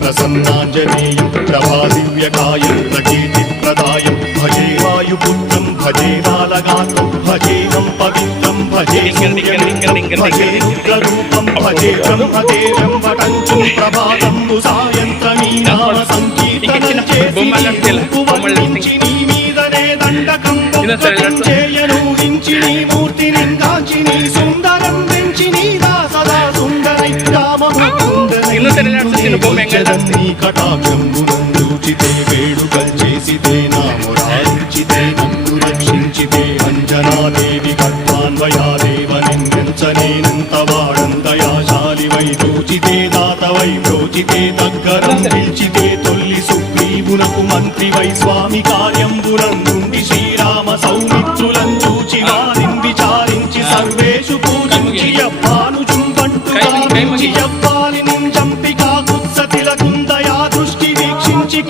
ప్రసన్నాంజనేయం ప్రభాదివ్యకాయం ప్రకీర్తిప్రదాయం భజే వాయుపుత్రం భజే బాలగాత్రం భజేహం పవిత్రం భజే భజే రుద్రరూపం భజే బ్రహ్మదేవం వటంచుం ప్రభాతం సాయంత్రమీ నామ సంకీర్తనం చేసి నీ మీదనే దండకం చేయనూహించి నీ మూర్తిని కాచి నీ సుందరం పెంచి నీ దాసదా సుందరై రామముకుందనీ కటాక్షంబునందూచితే వేడుకల్ చేసితే నామురారించితే నన్ను రక్షించితే అంజనాదేవి గర్భాన్వయాదేవ నిందించనేనంత వాడందయాశాలి వై దూచితే దాతవై బ్రోచితే దగ్గరం పిలిచితే తొల్లి సుగ్రీవునకు మంత్రి వై స్వామి కార్యంబునందుండి శ్రీరామ సౌమిత్రులను చూచి వారిని విచారించి సర్వేషు పూజించి యవ్వాను చుంబంటు గావించి యవ్వాలి నింజంపికా కుత్సతిలకుందయా దృష్టి వీక్షించి